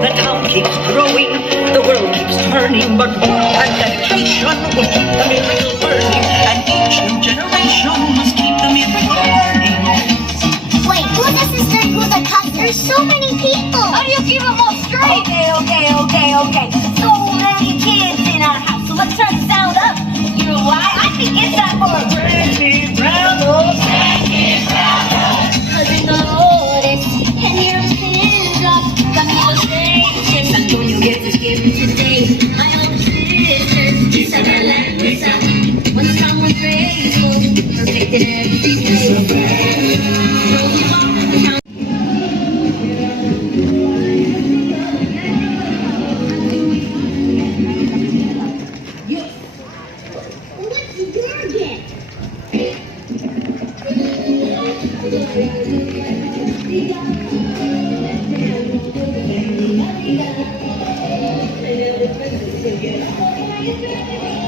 The town keeps growing, the world keeps turning, but work and dedication will keep the miracle burning, and each new generation must keep the miracle burning. Wait, who's the sister, who's the cousin? There's so many people. How do you keep them all straight? Okay. So many kids in our house, so let's turn the sound up. You know why? I think it's time for a Granny Brown. Cause in the Lord, and your sins drop. Conversations, Antonio gets his gift today. My own sisters, Isabella and Risa. When the song was graceful, perfect in every place. Thank you.